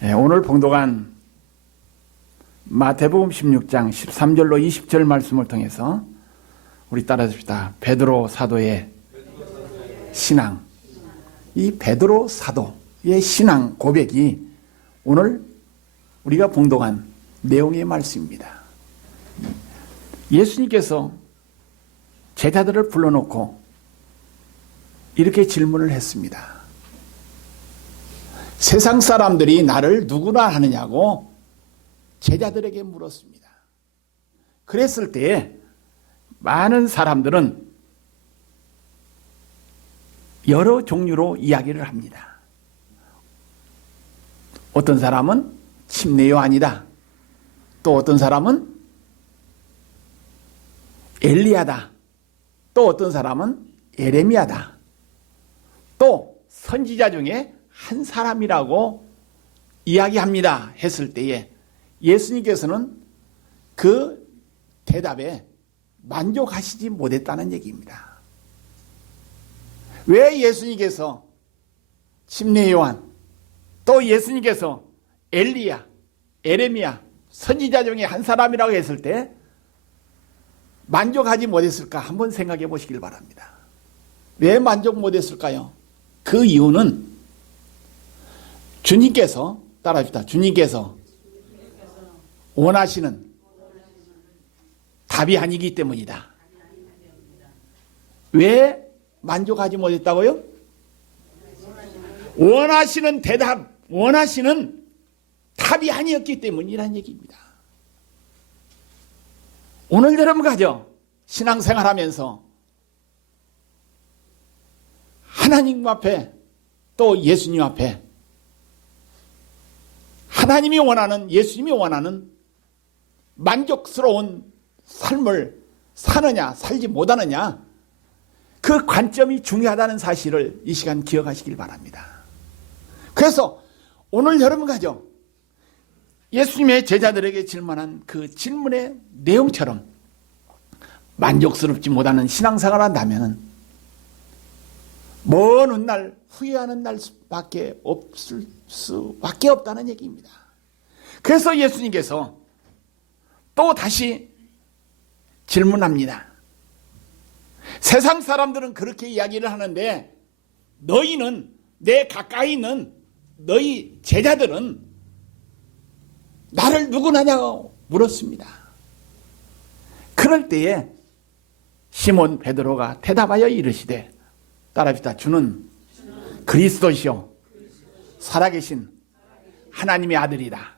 오늘 봉독한 마태복음 16장 13절로 20절 말씀을 통해서 우리 따라합시다. 베드로 사도의 신앙. 이 베드로 사도의 신앙 고백이 오늘 우리가 봉독한 내용의 말씀입니다. 예수님께서 제자들을 불러놓고 이렇게 질문을 했습니다. 세상 사람들이 나를 누구나 하느냐고 제자들에게 물었습니다. 그랬을 때 많은 사람들은 여러 종류로 이야기를 합니다. 어떤 사람은 침례 요한이다. 또 어떤 사람은 엘리야다. 또 어떤 사람은 예레미야다. 또 선지자 중에 한 사람이라고 이야기합니다 했을 때에 예수님께서는 그 대답에 만족하시지 못했다는 얘기입니다. 왜 예수님께서 침례 요한, 또 예수님께서 엘리야, 예레미야, 선지자 중에 한 사람이라고 했을 때 만족하지 못했을까 한번 생각해 보시길 바랍니다. 왜 만족 못했을까요? 그 이유는 주님께서 따라합시다. 주님께서 원하시는 답이 아니기 때문이다. 왜 만족하지 못했다고요? 원하시는 대답, 원하시는 답이 아니었기 때문이라는 얘기입니다. 오늘 여러분 가죠. 신앙생활하면서 하나님 앞에 또 예수님 앞에 하나님이 원하는, 예수님이 원하는 만족스러운 삶을 사느냐 살지 못하느냐, 그 관점이 중요하다는 사실을 이 시간 기억하시길 바랍니다. 그래서 오늘 여러분 가죠. 예수님의 제자들에게 질문한 그 질문의 내용처럼 만족스럽지 못하는 신앙생활을 한다면 먼 훗날 후회하는 날밖에 없을 수밖에 없다는 얘기입니다. 그래서 예수님께서 또 다시 질문합니다. 세상 사람들은 그렇게 이야기를 하는데 너희는, 내 가까이 있는 너희 제자들은 나를 누구냐고 물었습니다. 그럴 때에 시몬 베드로가 대답하여 이르시되, 따라합시다. 주는 그리스도시요 살아계신 하나님의 아들이다.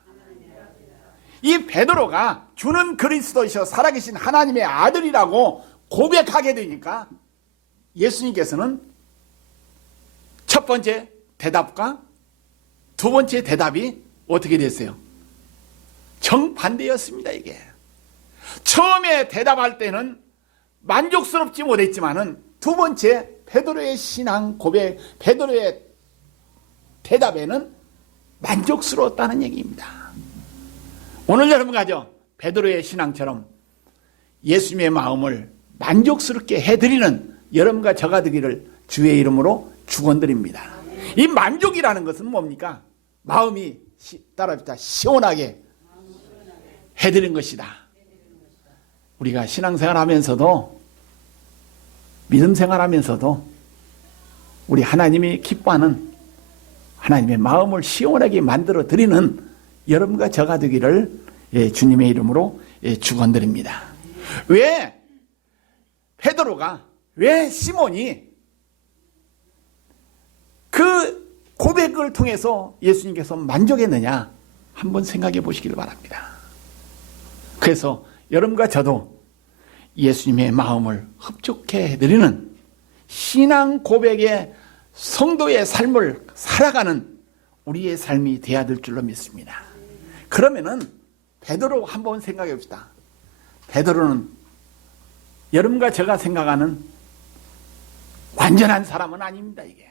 이 베드로가 주는 그리스도시요 살아계신 하나님의 아들이라고 고백하게 되니까 예수님께서는 첫 번째 대답과 두 번째 대답이 어떻게 됐어요? 정반대였습니다. 이게 처음에 대답할 때는 만족스럽지 못했지만은 두 번째 베드로의 신앙 고백, 베드로의 대답에는 만족스러웠다는 얘기입니다. 오늘 여러분 가죠. 베드로의 신앙처럼 예수님의 마음을 만족스럽게 해드리는 여러분과 저가 되기를 주의 이름으로 축원드립니다. 이 만족이라는 것은 뭡니까? 마음이 따라합시다. 시원하게 해드린 것이다. 우리가 신앙생활하면서도 믿음 생활하면서도 우리 하나님이 기뻐하는 하나님의 마음을 시원하게 만들어 드리는 여러분과 저가 되기를 주님의 이름으로 축원드립니다. 왜 베드로가, 왜 시몬이 그 고백을 통해서 예수님께서 만족했느냐 한번 생각해 보시길 바랍니다. 그래서 여러분과 저도 예수님의 마음을 흡족해 해드리는 신앙 고백의 성도의 삶을 살아가는 우리의 삶이 되어야 될 줄로 믿습니다. 그러면은 베드로 한번 생각해 봅시다. 베드로는 여러분과 제가 생각하는 완전한 사람은 아닙니다. 이게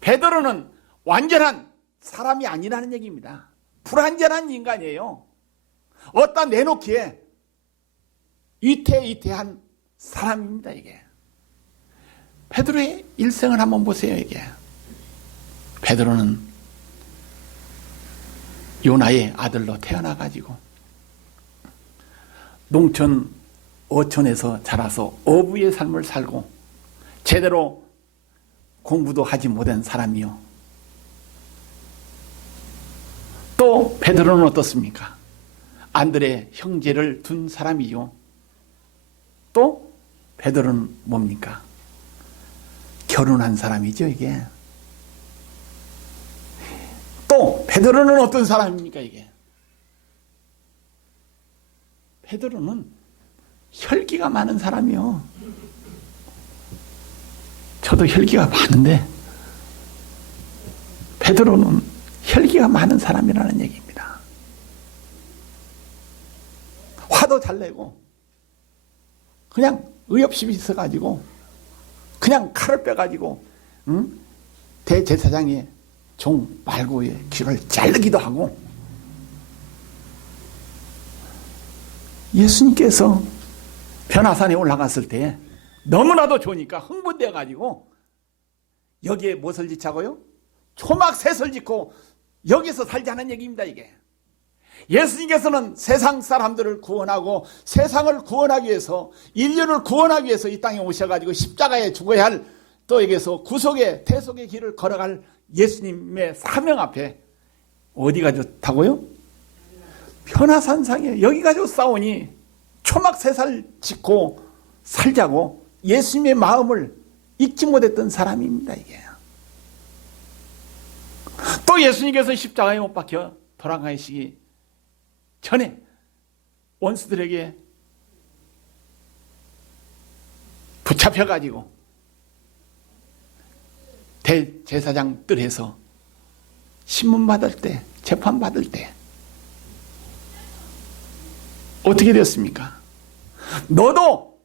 베드로는 완전한 사람이 아니라는 얘기입니다. 불완전한 인간이에요. 어디다 내놓기에 이태한 사람입니다. 이게 베드로의 일생을 한번 보세요. 이게 베드로는 요나의 아들로 태어나가지고 농촌 어촌에서 자라서 어부의 삶을 살고 제대로 공부도 하지 못한 사람이요. 또 베드로는 어떻습니까? 안드레 형제를 둔 사람이요. 또 베드로는 뭡니까? 결혼한 사람이죠, 이게. 또 베드로는 어떤 사람입니까, 이게? 베드로는 혈기가 많은 사람이요. 저도 혈기가 많은데 베드로는 혈기가 많은 사람이라는 얘기입니다. 화도 잘 내고 그냥 의협심이 있어가지고 그냥 칼을 빼가지고 대제사장의 종 말고의 귀를 자르기도 하고 예수님께서 변화산에 올라갔을 때 너무나도 좋으니까 흥분되어가지고 여기에 무엇을 짓자고요? 초막셋을 짓고 여기서 살자는 얘기입니다. 이게 예수님께서는 세상 사람들을 구원하고 세상을 구원하기 위해서 인류를 구원하기 위해서 이 땅에 오셔가지고 십자가에 죽어야 할 또 여기서 구속의 대속의 길을 걸어갈 예수님의 사명 앞에 어디가 좋다고요? 변화산상에 여기가 좋사오니 초막셋을 짓고 살자고 예수님의 마음을 잊지 못했던 사람입니다. 이게 또 예수님께서 십자가에 못 박혀 돌아가시기 전에 원수들에게 붙잡혀가지고 대제사장 뜰에서 신문 받을 때, 재판 받을 때 어떻게 됐습니까? 너도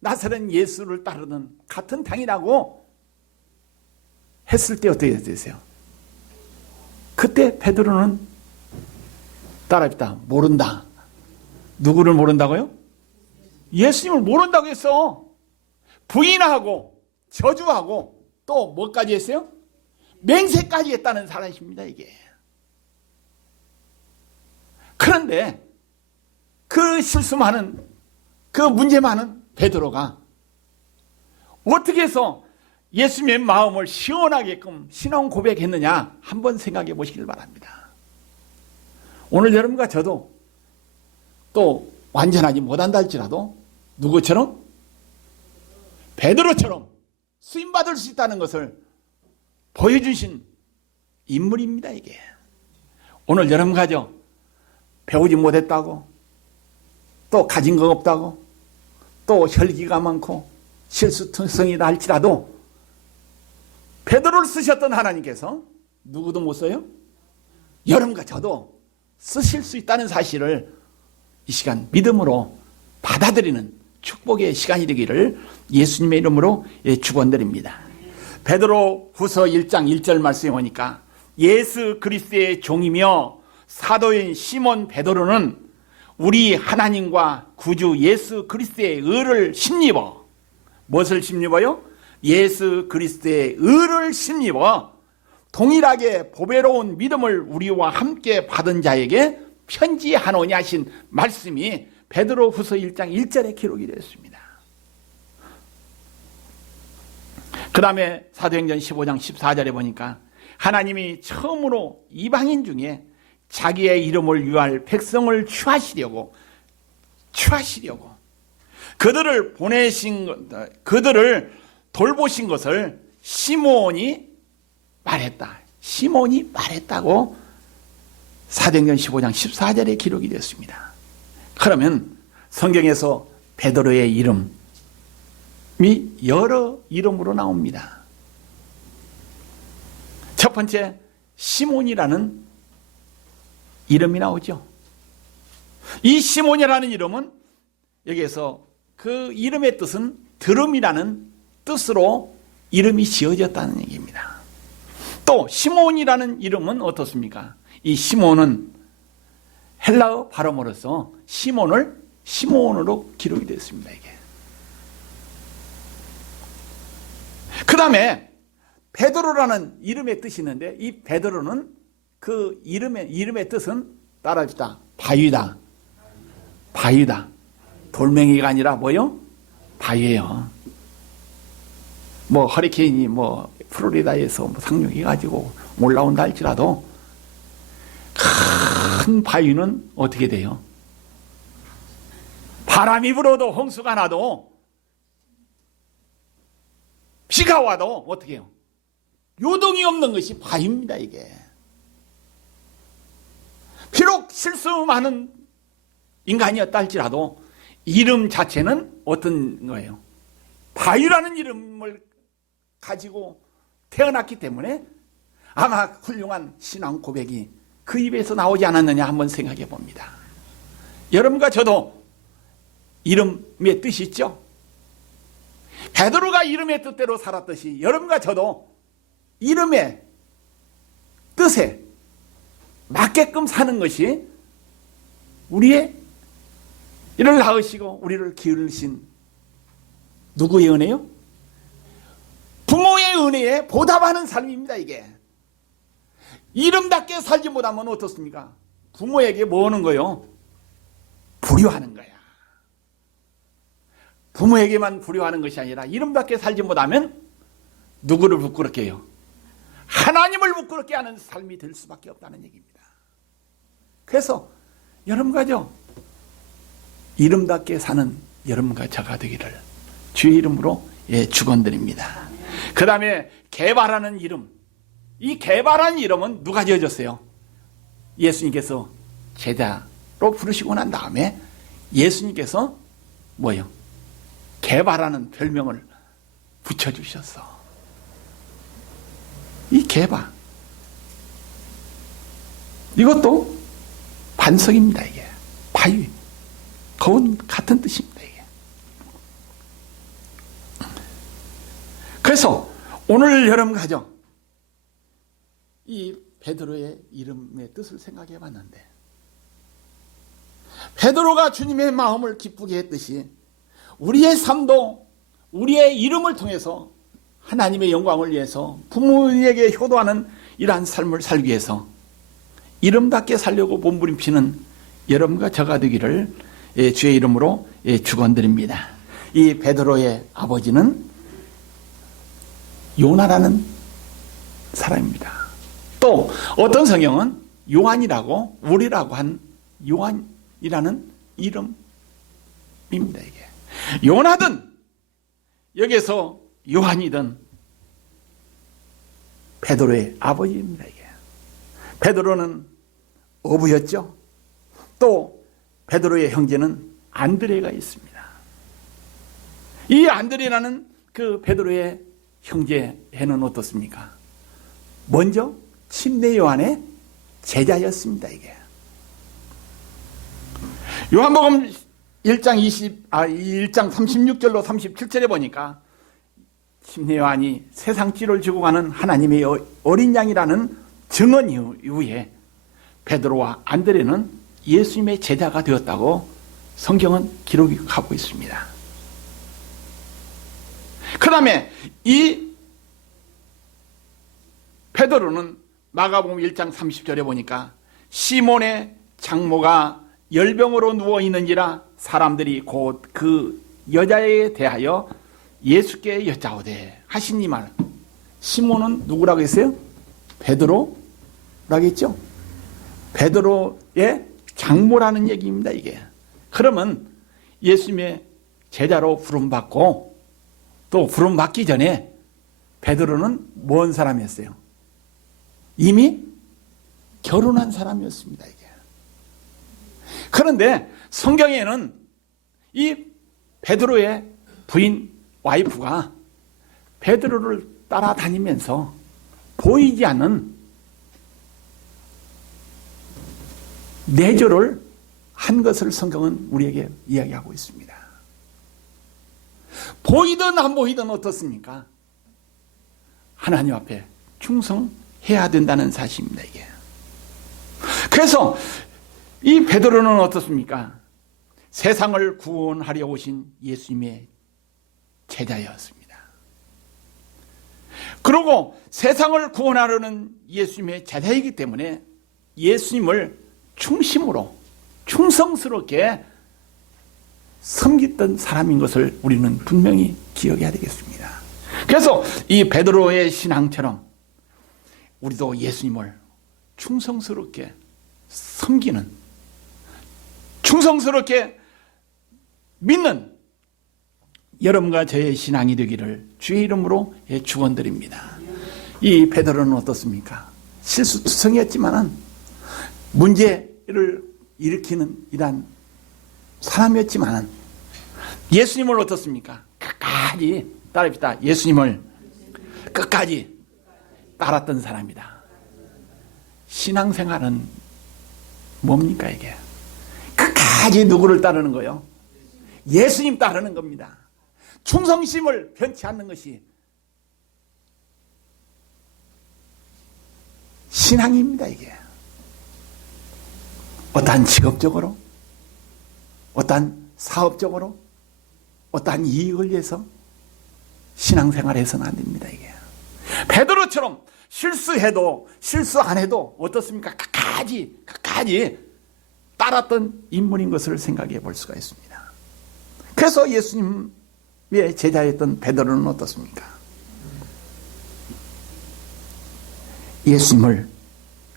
나사렛 예수를 따르는 같은 당이라고 했을 때 어떻게 되세요? 그때 베드로는 따라합니다. 모른다. 누구를 모른다고요? 예수님을 모른다고 했어. 부인하고 저주하고 또 뭐까지 했어요? 맹세까지 했다는 사람입니다. 이게. 그런데 그 실수 많은 그 문제 많은 베드로가 어떻게 해서 예수님의 마음을 시원하게끔 신앙 고백했느냐 한번 생각해 보시길 바랍니다. 오늘 여러분과 저도 또 완전하지 못한다 할지라도 누구처럼? 베드로처럼 쓰임받을 수 있다는 것을 보여주신 인물입니다. 이게 오늘 여러분과 저 배우지 못했다고 또 가진 거 없다고 또 혈기가 많고 실수성이다 할지라도 베드로를 쓰셨던 하나님께서 누구도 못 써요? 여러분과 저도 쓰실 수 있다는 사실을 이 시간 믿음으로 받아들이는 축복의 시간이 되기를 예수님의 이름으로 축원드립니다. 베드로 후서 1장 1절 말씀에 보니까 예수 그리스도의 종이며 사도인 시몬 베드로는 우리 하나님과 구주 예수 그리스도의 의를 심입어 무엇을 심입어요? 예수 그리스도의 의를 심입어 동일하게 보배로운 믿음을 우리와 함께 받은 자에게 편지하노니 하신 말씀이 베드로 후서 1장 1절에 기록이 되었습니다. 그 다음에 사도행전 15장 14절에 보니까 하나님이 처음으로 이방인 중에 자기의 이름을 위할 백성을 취하시려고 그들을 돌보신 것을 시몬이 말했다고 사도행전 15장 14절에 기록이 되었습니다. 그러면 성경에서 베드로의 이름이 여러 이름으로 나옵니다. 첫 번째 시몬이라는 이름이 나오죠. 이 시몬이라는 이름은 여기에서 그 이름의 뜻은 드름이라는 뜻으로 이름이 지어졌다는 얘기입니다. 또 시몬이라는 이름은 어떻습니까? 이 시몬은 헬라어 발음으로서 시몬으로 기록이 됐습니다. 이게. 그 다음에 베드로라는 이름의 뜻이 있는데 이 베드로는 그 이름의 뜻은 따라합시다. 바위다. 바위다. 돌멩이가 아니라 뭐요? 바위예요. 뭐 허리케인이 뭐 플로리다에서 뭐 상륙해 가지고 올라온다 할지라도 큰 바위는 어떻게 돼요? 바람이 불어도 홍수가 나도 비가 와도 어떻게 해요? 요동이 없는 것이 바위입니다. 이게 비록 실수 많은 인간이었다 할지라도 이름 자체는 어떤 거예요? 바위라는 이름을 가지고 태어났기 때문에 아마 훌륭한 신앙 고백이 그 입에서 나오지 않았느냐 한번 생각해 봅니다. 여러분과 저도 이름의 뜻이 있죠? 베드로가 이름의 뜻대로 살았듯이 여러분과 저도 이름의 뜻에 맞게끔 사는 것이 우리의 이를 낳으시고 우리를 기르신 누구의 은혜요? 부모의 은혜에 보답하는 삶입니다. 이게 이름답게 살지 못하면 어떻습니까? 부모에게 뭐 하는 거요? 불효하는 거야. 부모에게만 불효하는 것이 아니라 이름답게 살지 못하면 누구를 부끄럽게 해요? 하나님을 부끄럽게 하는 삶이 될 수밖에 없다는 얘기입니다. 그래서 여러분과죠, 이름답게 사는 여러분과 저가 되기를 주의 이름으로 축원드립니다. 그 다음에 개바라는 이름, 이 개바라는 이름은 누가 지어줬어요? 예수님께서 제자로 부르시고 난 다음에 예수님께서 뭐예요? 개바라는 별명을 붙여주셨어. 이 개바, 이것도 반석입니다. 이게 바위, 거운 같은 뜻입니다. 이게. 그래서 오늘 여러분 가정 이 베드로의 이름의 뜻을 생각해 봤는데, 베드로가 주님의 마음을 기쁘게 했듯이 우리의 삶도 우리의 이름을 통해서 하나님의 영광을 위해서 부모에게 효도하는 이러한 삶을 살기 위해서 이름답게 살려고 몸부림치는 여러분과 저가 되기를 주의 이름으로 축원드립니다. 이 베드로의 아버지는 요나라는 사람입니다. 또 어떤 성경은 요한이라고, 우리라고 한 요한이라는 이름입니다. 이게 요나든 여기서 요한이든 베드로의 아버지입니다. 이게 베드로는 어부였죠. 또 베드로의 형제는 안드레가 있습니다. 이 안드레라는 그 베드로의 형제는 어떻습니까? 먼저 침례 요한의 제자였습니다. 이게 요한복음 1장 36절로 37절에 보니까 침례 요한이 세상 찌를 지고 가는 하나님의 어린 양이라는 증언 이후에 베드로와 안드레는 예수님의 제자가 되었다고 성경은 기록하고 있습니다. 그 다음에 이 베드로는 마가복음 1장 30절에 보니까 시몬의 장모가 열병으로 누워있는지라 사람들이 곧 그 여자에 대하여 예수께 여짜오되 하신 이 말. 시몬은 누구라고 했어요? 베드로라고 했죠. 베드로의 장모라는 얘기입니다. 이게. 그러면 예수님의 제자로 부름받고 또 부름받기 전에 베드로는 뭔 사람이었어요? 이미 결혼한 사람이었습니다. 이게. 그런데 성경에는 이 베드로의 부인 와이프가 베드로를 따라다니면서 보이지 않는 내조를 한 것을 성경은 우리에게 이야기하고 있습니다. 보이든 안 보이든 어떻습니까? 하나님 앞에 충성해야 된다는 사실입니다. 이게. 그래서 이 베드로는 어떻습니까? 세상을 구원하려 오신 예수님의 제자였습니다. 그리고 세상을 구원하려는 예수님의 제자이기 때문에 예수님을 중심으로 충성스럽게 섬겼던 사람인 것을 우리는 분명히 기억해야 되겠습니다. 그래서 이 베드로의 신앙처럼 우리도 예수님을 충성스럽게 섬기는, 충성스럽게 믿는 여러분과 저의 신앙이 되기를 주의 이름으로 축원드립니다. 이 베드로는 어떻습니까? 실수투성이었지만은 문제를 일으키는 이러한 사람이었지만은 예수님을 어떻습니까? 끝까지 따릅시다. 예수님을 끝까지 따랐던 사람이다. 신앙생활은 뭡니까 이게? 끝까지 누구를 따르는 거요? 예수님 따르는 겁니다. 충성심을 변치 않는 것이 신앙입니다. 이게 어떠한 직업적으로, 어떠한 사업적으로, 어떠한 이익을 위해서 신앙생활을 해서는 안 됩니다. 이게 베드로처럼 실수해도 실수 안 해도 어떻습니까? 끝까지 따랐던 인물인 것을 생각해 볼 수가 있습니다. 그래서 예수님의 제자였던 베드로는 어떻습니까? 예수님을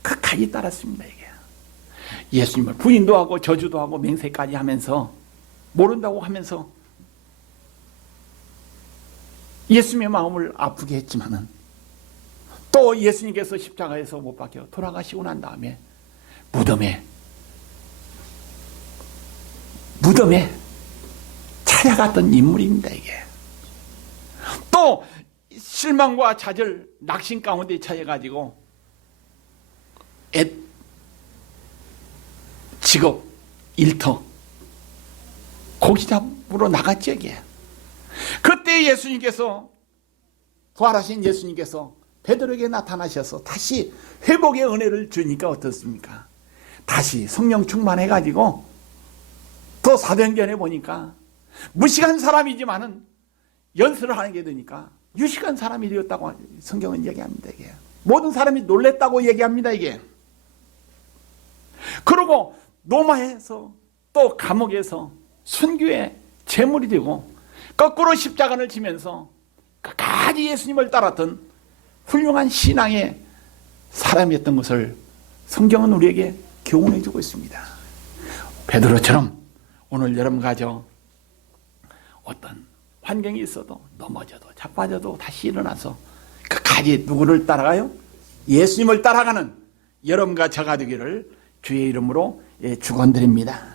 끝까지 따랐습니다. 이게 예수님을 부인도 하고 저주도 하고 맹세까지 하면서 모른다고 하면서 예수님의 마음을 아프게 했지만은 또 예수님께서 십자가에서 못 박혀 돌아가시고 난 다음에 무덤에 찾아갔던 인물입니다. 이게 또 실망과 좌절, 낙심 가운데 처해가지고 직업, 일터 고기 잡으러 나갔죠. 이게 그때 예수님께서, 부활하신 예수님께서 베드로에게 나타나셔서 다시 회복의 은혜를 주니까 어떻습니까? 다시 성령 충만해가지고 또 사도행전에 보니까 무식한 사람이지만은 연설을 하는 게 되니까 유식한 사람이 되었다고 성경은 얘기합니다. 이게 모든 사람이 놀랬다고 얘기합니다. 이게 그리고 로마에서 또 감옥에서 순교의 제물이 되고 거꾸로 십자가를 지면서 끝까지 예수님을 따랐던 훌륭한 신앙의 사람이었던 것을 성경은 우리에게 교훈해 주고 있습니다. 베드로처럼 오늘 여러분과 저 어떤 환경이 있어도 넘어져도 자빠져도 다시 일어나서 끝까지 누구를 따라가요? 예수님을 따라가는 여러분과 저가 되기를 주의 이름으로 축원드립니다.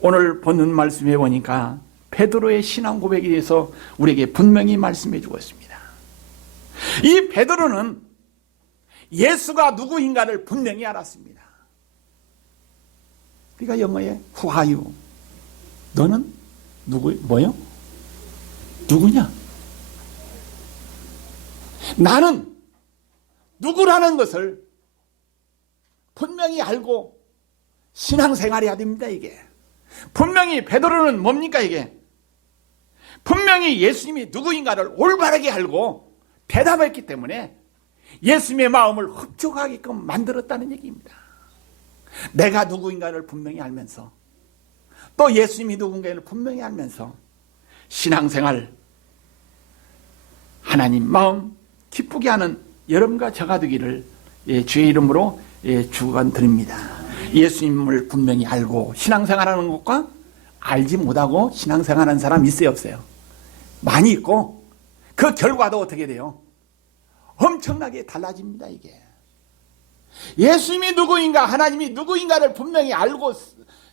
오늘 보는 말씀에 보니까 베드로의 신앙 고백에 대해서 우리에게 분명히 말씀해 주고 있습니다. 이 베드로는 예수가 누구인가를 분명히 알았습니다. 그러니까 영어에 Who are you? 너는 뭐요? 누구냐? 나는 누구라는 것을 분명히 알고 신앙생활해야 됩니다. 이게 분명히 베드로는 뭡니까? 이게 분명히 예수님이 누구인가를 올바르게 알고 대답했기 때문에 예수님의 마음을 흡족하게끔 만들었다는 얘기입니다. 내가 누구인가를 분명히 알면서 또 예수님이 누군가를 분명히 알면서 신앙생활 하나님 마음 기쁘게 하는 여러분과 저가 되기를 주의 이름으로 축원드립니다. 예수님을 분명히 알고 신앙생활하는 것과 알지 못하고 신앙생활하는 사람 있어요, 없어요? 많이 있고 그 결과도 어떻게 돼요? 엄청나게 달라집니다. 이게 예수님이 누구인가 하나님이 누구인가를 분명히 알고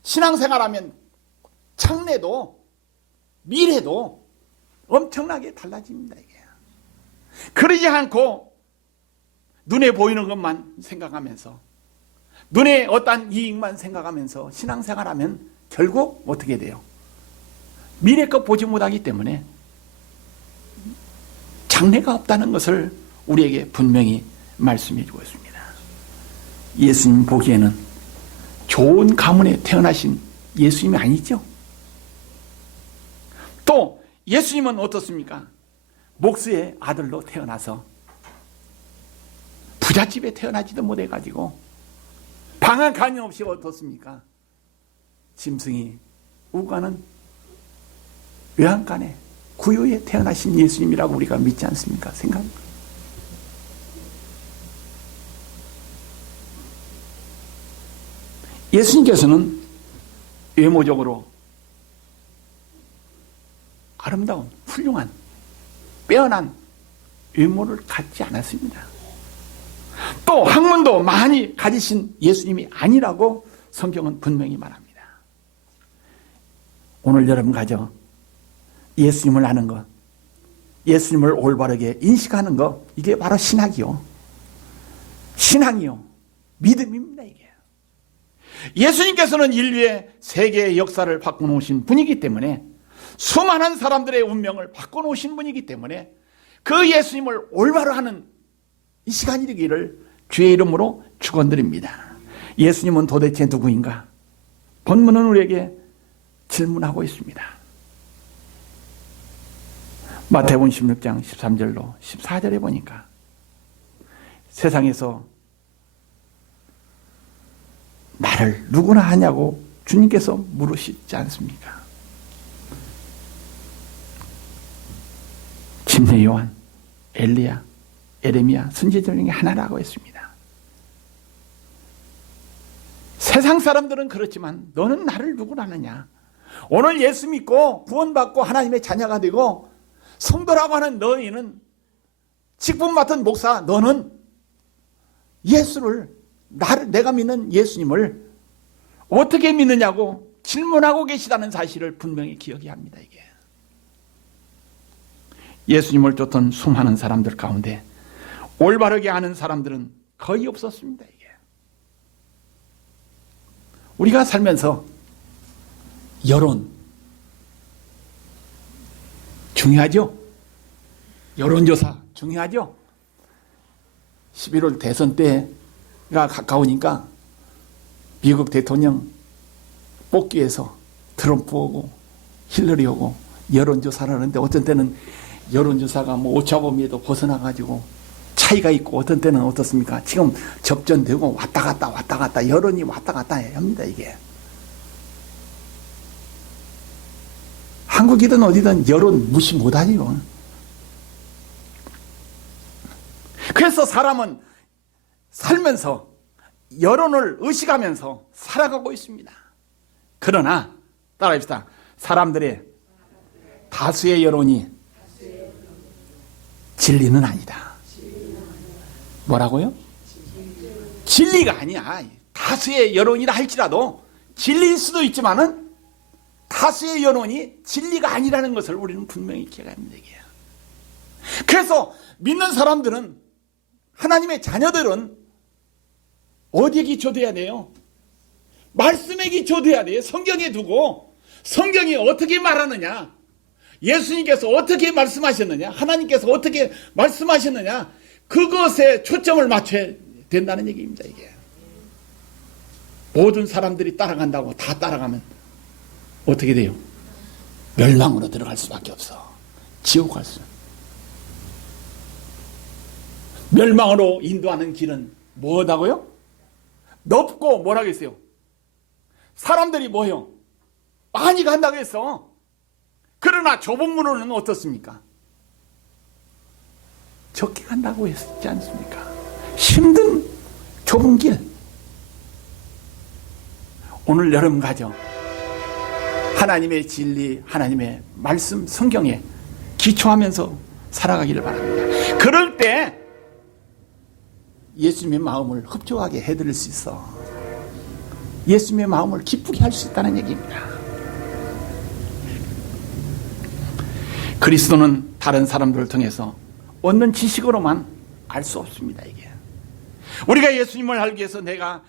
신앙생활하면 장래도 미래도 엄청나게 달라집니다. 이게 그러지 않고 눈에 보이는 것만 생각하면서 눈에 어떠한 이익만 생각하면서 신앙생활하면 결국 어떻게 돼요? 미래 것 보지 못하기 때문에 장래가 없다는 것을 우리에게 분명히 말씀해 주고 있습니다. 예수님 보기에는 좋은 가문에 태어나신 예수님이 아니죠. 또 예수님은 어떻습니까? 목수의 아들로 태어나서 부잣집에 태어나지도 못해가지고 방한 간이 없이 어떻습니까? 짐승이 우가는 외양간에 구유에 태어나신 예수님이라고 우리가 믿지 않습니까? 생각합니다. 예수님께서는 외모적으로 아름다운 훌륭한 빼어난 외모를 갖지 않았습니다. 또 학문도 많이 가지신 예수님이 아니라고 성경은 분명히 말합니다. 오늘 여러분 가져 예수님을 아는 것, 예수님을 올바르게 인식하는 것, 이게 바로 신학이요. 신앙이요. 믿음입니다, 이게. 예수님께서는 인류의 세계의 역사를 바꿔놓으신 분이기 때문에, 수많은 사람들의 운명을 바꿔놓으신 분이기 때문에 그 예수님을 올바로 하는 이 시간이 되기를 주의 이름으로 축원드립니다. 예수님은 도대체 누구인가? 본문은 우리에게 질문하고 있습니다. 마태복음 16장 13절로 14절에 보니까 세상에서 나를 누구나 하냐고 주님께서 물으시지 않습니까? 침례 요한, 엘리야, 에레미야 선지자들 중에 하나라고 했습니다. 세상 사람들은 그렇지만 너는 나를 누구라 하느냐? 오늘 예수 믿고 구원받고 하나님의 자녀가 되고 성도라고 하는 너희는, 직분 맡은 목사 너는 예수를, 내가 믿는 예수님을 어떻게 믿느냐고 질문하고 계시다는 사실을 분명히 기억해야 합니다. 이게 예수님을 쫓던 수많은 사람들 가운데 올바르게 아는 사람들은 거의 없었습니다. 이게 우리가 살면서 여론 중요하죠? 여론조사 중요하죠? 11월 대선 때가 가까우니까 미국 대통령 뽑기 위해서 트럼프 오고 힐러리 오고 여론조사를 하는데, 어떤 때는 여론조사가 뭐 오차범위에도 벗어나가지고 차이가 있고, 어떤 때는 어떻습니까? 지금 접전되고 왔다 갔다 여론이 왔다 갔다 해야 합니다. 이게 한국이든 어디든 여론 무시 못하죠. 그래서 사람은 살면서 여론을 의식하면서 살아가고 있습니다. 그러나 따라합시다. 사람들의 다수의 여론이 진리는 아니다. 뭐라고요? 진리가 아니야. 다수의 여론이라 할지라도 진리일 수도 있지만은 다수의 여론이 진리가 아니라는 것을 우리는 분명히 기억해야 합니다. 그래서 믿는 사람들은, 하나님의 자녀들은 어디에 기초돼야 돼요? 말씀에 기초돼야 돼요. 성경에 두고 성경이 어떻게 말하느냐, 예수님께서 어떻게 말씀하셨느냐, 하나님께서 어떻게 말씀하셨느냐, 그것에 초점을 맞춰야 된다는 얘기입니다. 이게 모든 사람들이 따라간다고 다 따라가면 어떻게 돼요? 멸망으로 들어갈 수밖에 없어. 지옥 갈 수. 멸망으로 인도하는 길은 뭐다고요? 넓고 뭐라고 했어요? 사람들이 뭐요? 많이 간다고 했어. 그러나 좁은 문로는 어떻습니까? 적게 간다고 했지 않습니까? 힘든 좁은 길. 오늘 여러분 가정 하나님의 진리, 하나님의 말씀, 성경에 기초하면서 살아가기를 바랍니다. 그럴 때 예수님의 마음을 흡족하게 해드릴 수 있어. 예수님의 마음을 기쁘게 할 수 있다는 얘기입니다. 그리스도는 다른 사람들을 통해서 얻는 지식으로만 알 수 없습니다. 이게 우리가 예수님을 알기 위해서, 내가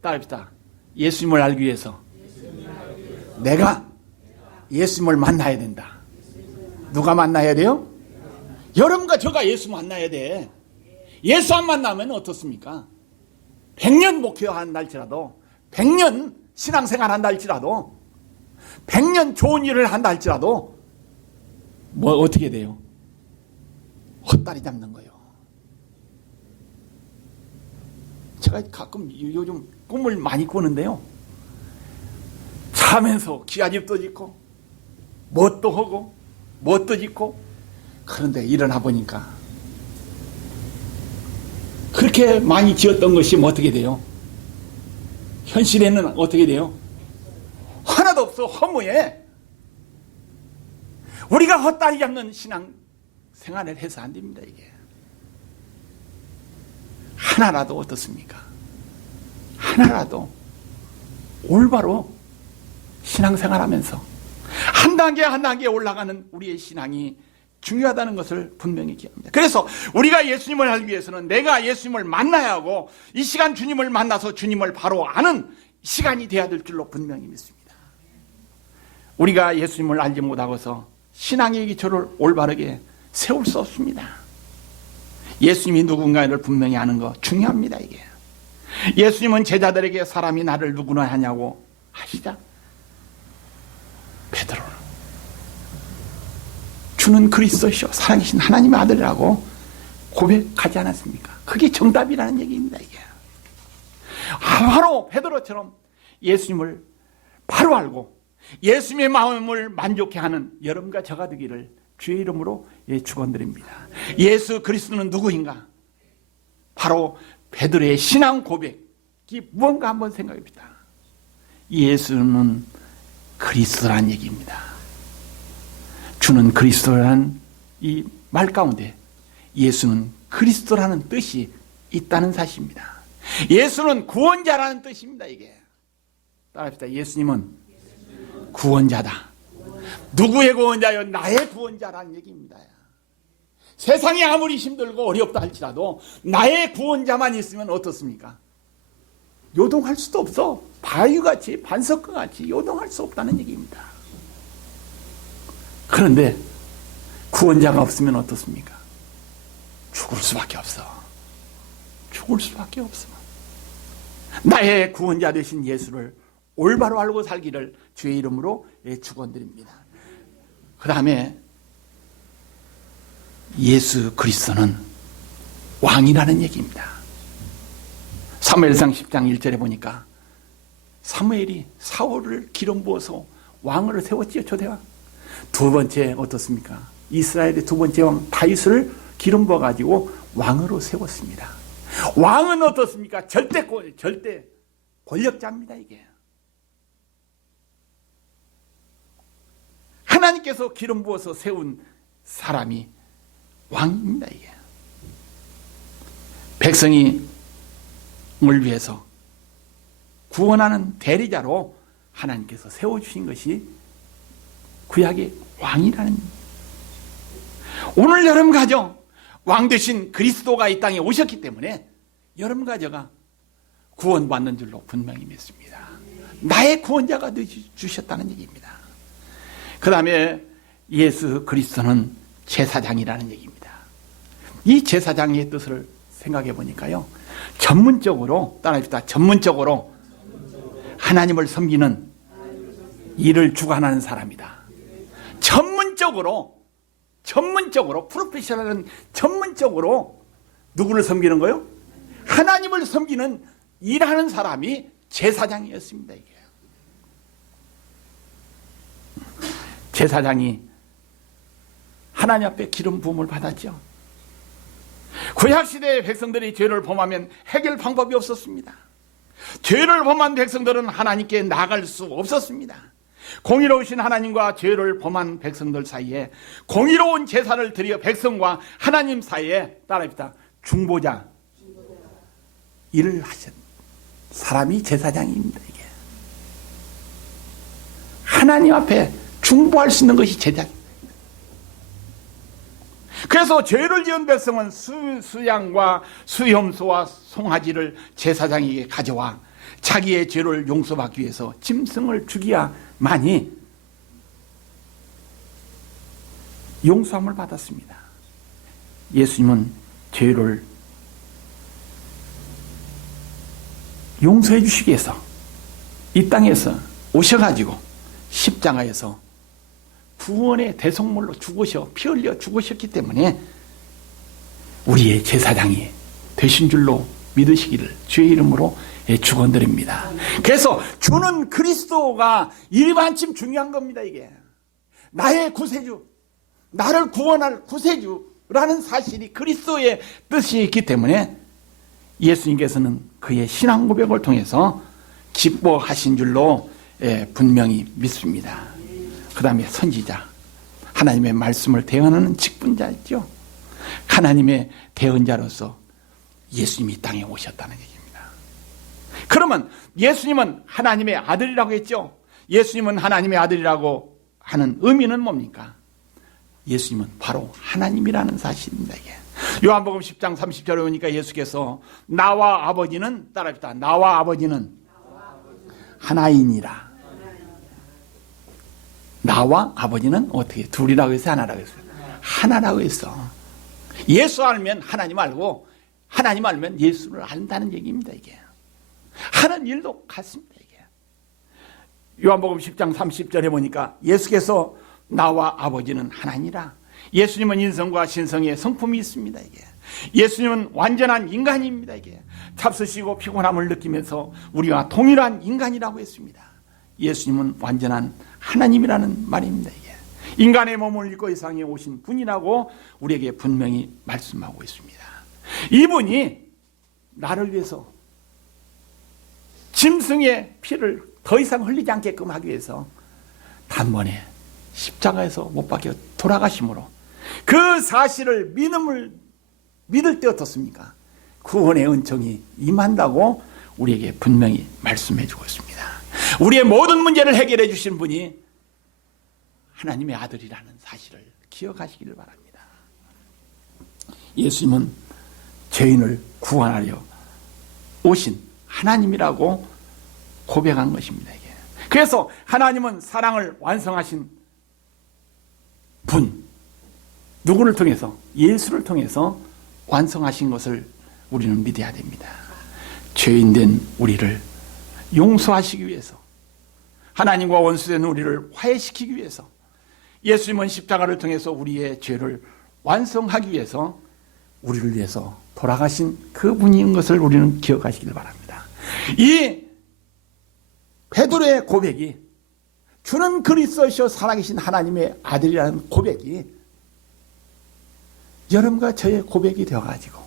따라합시다. 예수님을 알기 위해서 내가 예수님을 만나야 된다. 누가 만나야 돼요? 여러분과 저가 예수 만나야 돼. 예수 안 만나면 어떻습니까? 100년 목회한다 할지라도, 100년 신앙생활 한다 할지라도, 100년 좋은 일을 한다 할지라도 뭐 어떻게 돼요? 헛다리 잡는 거예요. 제가 가끔 요즘 꿈을 많이 꾸는데요. 자면서 기아집도 짓고 뭣도 하고 뭣도 짓고, 그런데 일어나 보니까 그렇게 많이 지었던 것이 뭐 어떻게 돼요? 현실에는 어떻게 돼요? 하나도 없어. 허무해. 우리가 헛다리 잡는 신앙 생활을 해서 안 됩니다. 이게 하나라도 어떻습니까? 하나라도 올바로 신앙생활하면서 한 단계 한 단계 올라가는 우리의 신앙이 중요하다는 것을 분명히 기억합니다. 그래서 우리가 예수님을 알기 위해서는 내가 예수님을 만나야 하고, 이 시간 주님을 만나서 주님을 바로 아는 시간이 돼야 될 줄로 분명히 믿습니다. 우리가 예수님을 알지 못하고서 신앙의 기초를 올바르게 세울 수 없습니다. 예수님이 누군가를 분명히 아는 거 중요합니다. 이게 예수님은 제자들에게 사람이 나를 누구나 하냐고 하시자 베드로는 주는 그리스도시요 살아계신 하나님의 아들이라고 고백하지 않았습니까? 그게 정답이라는 얘기입니다. 이게 바로 베드로처럼 예수님을 바로 알고 예수님의 마음을 만족해 하는 여러분과 저가 되기를 주의 이름으로 축원드립니다. 예수 그리스도는 누구인가? 바로 베드로의 신앙 고백이 무언가 한번 생각해 봅시다. 예수는 그리스도라는 얘기입니다. 주는 그리스도라는 이 말 가운데 예수는 그리스도라는 뜻이 있다는 사실입니다. 예수는 구원자라는 뜻입니다. 이게 따라합시다. 예수님은 구원자다. 누구의 구원자요? 나의 구원자라는 얘기입니다. 세상이 아무리 힘들고 어렵다 할지라도 나의 구원자만 있으면 어떻습니까? 요동할 수도 없어. 바위같이 반석과 같이 요동할 수 없다는 얘기입니다. 그런데 구원자가 없으면 어떻습니까? 죽을 수밖에 없어. 죽을 수밖에 없어. 나의 구원자 되신 예수를 올바로 알고 살기를 주의 이름으로 축원드립니다. 그 다음에 예수 그리스도는 왕이라는 얘기입니다. 사무엘상 10장 1절에 보니까 사무엘이 사울을 기름 부어서 왕으로 세웠지요. 초대왕. 두 번째 어떻습니까? 이스라엘의 두 번째 왕 다윗을 기름 부어가지고 왕으로 세웠습니다. 왕은 어떻습니까? 절대 권력자입니다. 이게 하나님께서 기름 부어서 세운 사람이 왕입니다. 이게 백성을 위해서 구원하는 대리자로 하나님께서 세워주신 것이 구약의 왕이라는. 오늘 여러분 가정 왕 되신 그리스도가 이 땅에 오셨기 때문에 여러분 가정가 구원받는 줄로 분명히 믿습니다. 나의 구원자가 되주셨다는 얘기입니다. 그 다음에 예수 그리스도는 제사장이라는 얘기입니다. 이 제사장의 뜻을 생각해 보니까요, 전문적으로 따라합시다. 전문적으로 하나님을 섬기는 일을 주관하는 사람이다. 전문적으로 프로페셔널은 전문적으로 누구를 섬기는 거요? 하나님을 섬기는 일하는 사람이 제사장이었습니다. 이게 제사장이 하나님 앞에 기름 부음을 받았죠. 구약시대의 백성들이 죄를 범하면 해결 방법이 없었습니다. 죄를 범한 백성들은 하나님께 나아갈 수 없었습니다. 공의로우신 하나님과 죄를 범한 백성들 사이에 공의로운 제사를 드려 백성과 하나님 사이에 따라합시다. 중보자 일을 하신 사람이 제사장입니다. 이게 하나님 앞에 중보할 수 있는 것이 제사장. 그래서 죄를 지은 백성은 수양과 수염소와 송아지를 제사장에게 가져와 자기의 죄를 용서받기 위해서 짐승을 죽여야만이 용서함을 받았습니다. 예수님은 죄를 용서해 주시기 위해서 이 땅에서 오셔가지고 십자가에서 구원의 대속물로 죽으셔 피 흘려 죽으셨기 때문에 우리의 제사장이 되신 줄로 믿으시기를 주의 이름으로 축원드립니다. 그래서 주는 그리스도가 일반침 중요한 겁니다. 이게 나의 구세주, 나를 구원할 구세주라는 사실이 그리스도의 뜻이 있기 때문에 예수님께서는 그의 신앙 고백을 통해서 기뻐하신 줄로 분명히 믿습니다. 그 다음에 선지자, 하나님의 말씀을 대언하는 직분자죠. 하나님의 대언자로서 예수님이 이 땅에 오셨다는 얘기입니다. 그러면 예수님은 하나님의 아들이라고 했죠. 예수님은 하나님의 아들이라고 하는 의미는 뭡니까? 예수님은 바로 하나님이라는 사실입니다. 이게 요한복음 10장 30절에 보니까 예수께서 나와 아버지는, 따라합시다, 나와 아버지는 하나이니라. 나와 아버지는 어떻게 둘이라고 했어요? 하나라고 했어요? 하나라고 했어. 예수 알면 하나님 알고 하나님 알면 예수를 안다는 얘기입니다. 이게 하는 일도 같습니다. 이게 요한복음 10장 30절에 보니까 예수께서 나와 아버지는 하나니라. 예수님은 인성과 신성의 성품이 있습니다. 이게 예수님은 완전한 인간입니다. 이게 잡수시고 피곤함을 느끼면서 우리와 동일한 인간이라고 했습니다. 예수님은 완전한 하나님이라는 말입니다. 이게 인간의 몸을 입고 이 세상에 오신 분이라고 우리에게 분명히 말씀하고 있습니다. 이분이 나를 위해서 짐승의 피를 더 이상 흘리지 않게끔 하기 위해서 단번에 십자가에서 못 박혀 돌아가심으로 그 사실을 믿을 때 어떻습니까? 구원의 은총이 임한다고 우리에게 분명히 말씀해 주고 있습니다. 우리의 모든 문제를 해결해 주신 분이 하나님의 아들이라는 사실을 기억하시기를 바랍니다. 예수님은 죄인을 구원하려 오신 하나님이라고 고백한 것입니다. 이게. 그래서 하나님은 사랑을 완성하신 분, 누구를 통해서? 예수를 통해서 완성하신 것을 우리는 믿어야 됩니다. 죄인된 우리를 용서하시기 위해서, 하나님과 원수된 우리를 화해시키기 위해서, 예수님은 십자가를 통해서 우리의 죄를 완성하기 위해서 우리를 위해서 돌아가신 그분인 것을 우리는 기억하시길 바랍니다. 이 베드로의 고백이, 주는 그리스도시요 살아계신 하나님의 아들이라는 고백이 여러분과 저의 고백이 되어가지고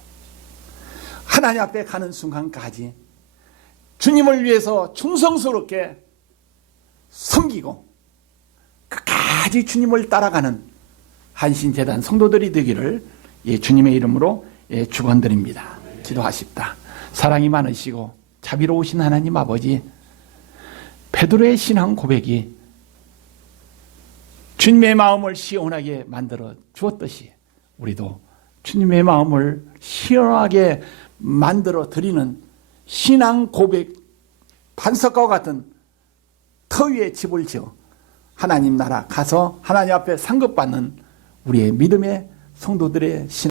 하나님 앞에 가는 순간까지 주님을 위해서 충성스럽게 섬기고 끝까지 주님을 따라가는 한신재단 성도들이 되기를 주님의 이름으로 축원드립니다. 기도하십다. 사랑이 많으시고 자비로우신 하나님 아버지, 베드로의 신앙 고백이 주님의 마음을 시원하게 만들어 주었듯이 우리도 주님의 마음을 시원하게 만들어 드리는 신앙 고백 반석과 같은 터 위에 집을 지어 하나님 나라 가서 하나님 앞에 상급받는 우리의 믿음의 성도들의 신앙